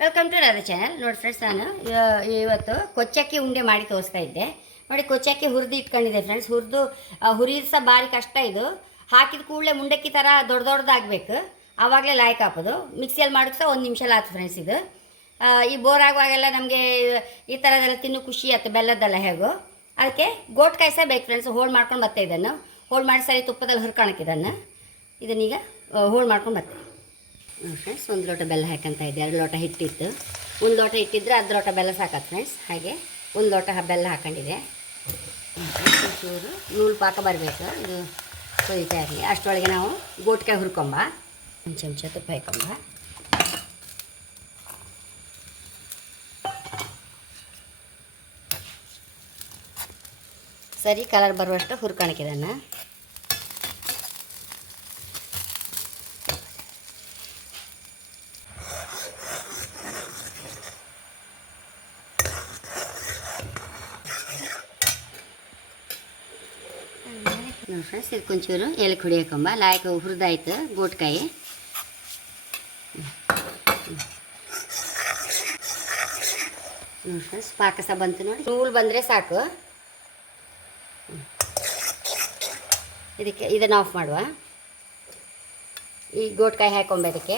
Welcome to ನರ channel ನೋಡಿ friends ನಾನು ಇವತ್ತು ಕೊಚ್ಚಕ್ಕಿ ಉಂಡೆ ಮಾಡಿ ತೋರಿಸ್ತಾ ಇದ್ದೆ. ನೋಡಿ, ಕೊಚ್ಚಕ್ಕಿ ಹುರಿದು ಇಟ್ಕೊಂಡಿದ್ದೆ ಫ್ರೆಂಡ್ಸ್ ಹುರಿದು ಹುರಿದು ಸಹ ಭಾರಿ ಕಷ್ಟ ಇದು. ಹಾಕಿದ ಕೂಡಲೇ ಮುಂಡಕ್ಕಿ ಥರ ದೊಡ್ಡ ದೊಡ್ಡದಾಗಬೇಕು. ಆವಾಗಲೇ ಲಾಯ್ಕ್ ಹಾಕೋದು. ಮಿಕ್ಸಿಯಲ್ಲಿ ಮಾಡೋಕ್ಕೆ ಸಹ ಒಂದು ನಿಮಿಷ ಆಯ್ತು ಫ್ರೆಂಡ್ಸ್ ಇದು. ಈ ಬೋರ್ ಆಗುವಾಗೆಲ್ಲ ನಮಗೆ ಈ ಥರದೆಲ್ಲ ತಿನ್ನು ಖುಷಿ ಆಯ್ತು ಬೆಲ್ಲದ್ದೆಲ್ಲ ಹೇಗೋ. ಅದಕ್ಕೆ ಗೋಟ್ಕಾಯಿ ಸಹ ಬೇಕು ಫ್ರೆಂಡ್ಸ್ ಹೋಳು ಮಾಡ್ಕೊಂಡು ಬರ್ತಾ ಇದನ್ನು. ಹೋಳು ಮಾಡಿ ಸರಿ ತುಪ್ಪದಲ್ಲಿ ಹುರ್ಕೊಳಕ್ಕೆ ಇದನ್ನು. ಇದನ್ನೀಗ ಹೋಳು ಮಾಡ್ಕೊಂಡು ಬರ್ತೀನಿ ಫ್ರೆಂಡ್ಸ್ ಒಂದು ಲೋಟ ಬೆಲ್ಲ ಹಾಕಂತ ಇದೆ ಎರಡು ಲೋಟ ಹಿಟ್ಟಿತ್ತು. ಒಂದು ಲೋಟ ಇಟ್ಟಿದ್ರೆ ಅದು ಲೋಟ ಬೆಲ್ಲ ಸಾಕತ್ತೆ ಫ್ರೆಂಡ್ಸ್ ಹಾಗೆ ಒಂದು ಲೋಟ ಬೆಲ್ಲ ಹಾಕೊಂಡಿದೆ ಚೂರು ನೂಲು ಪಾಕ ಬರಬೇಕು. ಇದು ಕೊಯ್ತಾ ಇರಲಿ. ಅಷ್ಟೊಳಗೆ ನಾವು ಗೋಟ್ಕಾಯಿ ಹುರ್ಕೊಂಬ. ಒಂದು ಚಮಚ ತುಪ್ಪ ಹಾಕೊಂಬ. ಸರಿ ಕಲರ್ ಬರುವಷ್ಟು ಹುರ್ಕೊಳಕಿದನ್ನು ನೋಡಿ ಫ್ರೆಂಡ್ಸ್ ಇದು ಕೊಂಚೂರು ಎಲ್ಲಿ ಕುಡಿಯೋಕೊಂಬ ಲಾಯಕ ಹುರಿದಾಯ್ತು ಗೋಟ್ಕಾಯಿ ನೋಡಿ ಫ್ರೆಂಡ್ಸ್ ಪಾಕಸ ಬಂತು ನೋಡಿ. ನೂಲು ಬಂದರೆ ಸಾಕು. ಇದಕ್ಕೆ, ಇದನ್ನು ಆಫ್ ಮಾಡುವ. ಈ ಗೋಟ್ಕಾಯಿ ಹಾಕೊಂಬ ಇದಕ್ಕೆ.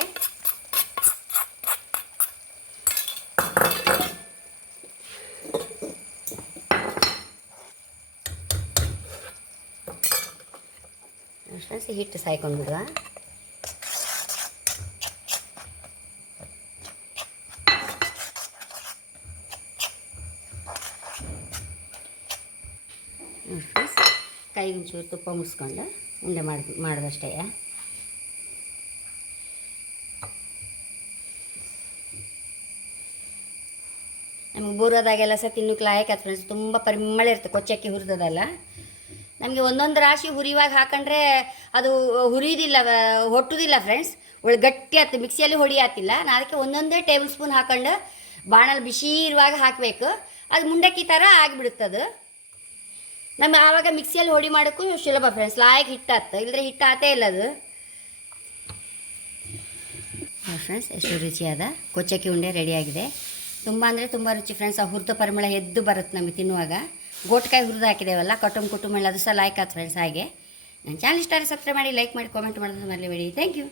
ಫ್ರೆಂಡ್ಸ್ ಹಿಟ್ಟು ಸಾಯ್ಕೊಂಡು ಬಿಡುವ ಫ್ರೆಂಡ್ಸ್ ಕೈಗೆ ಒಂಚೂರು ತುಪ್ಪ ಮುಸ್ಕೊಂಡು ಉಂಡೆ ಮಾಡಿ ಮಾಡಿದಷ್ಟೇ ನಮಗೆ ಬೂರದಾಗೆಲ್ಲ ಸಹ ತಿನ್ನಕ್ಕೆ ಲಾಯಕ್ಕೆ ಫ್ರೆಂಡ್ಸ್ ತುಂಬ ಪರಿಮಳ ಇರುತ್ತೆ, ಕೊಚ್ಚಕ್ಕಿ ಹುರಿದದಲ್ಲ ನಮಗೆ ಒಂದೊಂದು ರಾಶಿ ಹುರಿಯುವಾಗ ಹಾಕೊಂಡ್ರೆ ಅದು ಹುರಿಯೋದಿಲ್ಲ ಹೊಟ್ಟುದಿಲ್ಲ ಫ್ರೆಂಡ್ಸ್ ಒಳ್ಳೆ ಗಟ್ಟಿ ಆಯ್ತು ಮಿಕ್ಸಿಯಲ್ಲಿ ಹೊಡಿ ನಾ ಅದಕ್ಕೆ ಒಂದೊಂದೇ ಟೇಬಲ್ ಸ್ಪೂನ್ ಹಾಕೊಂಡು ಬಾಣಲ್ಲಿ ಬಿಸಿ ಇರುವಾಗ ಹಾಕಬೇಕು. ಅದು ಮುಂಡಕ್ಕಿ ಥರ ಆಗಿಬಿಡುತ್ತದು ನಮ್ಗೆ ಆವಾಗ ಮಿಕ್ಸಿಯಲ್ಲಿ ಹೊಡಿ ಮಾಡೋಕ್ಕೂ ಸುಲಭ ಫ್ರೆಂಡ್ಸ್ ಲಾಯಕ್ ಹಿಟ್ಟಾಗ್ತ ಇಲ್ಲದ್ರೆ ಹಿಟ್ಟು ಆತೇ ಇಲ್ಲ ಅದು. ಫ್ರೆಂಡ್ಸ್ ಎಷ್ಟು ರುಚಿಯಾದ ಕೊಚ್ಚಕ್ಕಿ ಉಂಡೆ ರೆಡಿಯಾಗಿದೆ ತುಂಬ ಅಂದರೆ ತುಂಬ ರುಚಿ ಫ್ರೆಂಡ್ಸ್ ಆ ಹುರಿದ ಪರಿಮಳ ಎದ್ದು ಬರುತ್ತೆ ನಮಗೆ ತಿನ್ನುವಾಗ. ಗೋಟ್ಕಾಯಿ ಹುರಿದು ಹಾಕಿದ್ದೇವಲ್ಲ ಕಟುಂಬ ಕುಟುಂಬ ಅದು ಸಹ ಲೈಕ್ ಆಯ್ತು ಫ್ರೆಂಡ್ಸ್ ಹಾಗೆ. ನನ್ನ ಚಾನಲ್ ಇಷ್ಟ ಸಬ್ಸ್ಕ್ರೈಬ್ ಮಾಡಿ ಲೈಕ್ ಮಾಡಿ ಕಾಮೆಂಟ್ ಮಾಡೋದು ಮರಲಿ ಬೇಡಿ. Thank you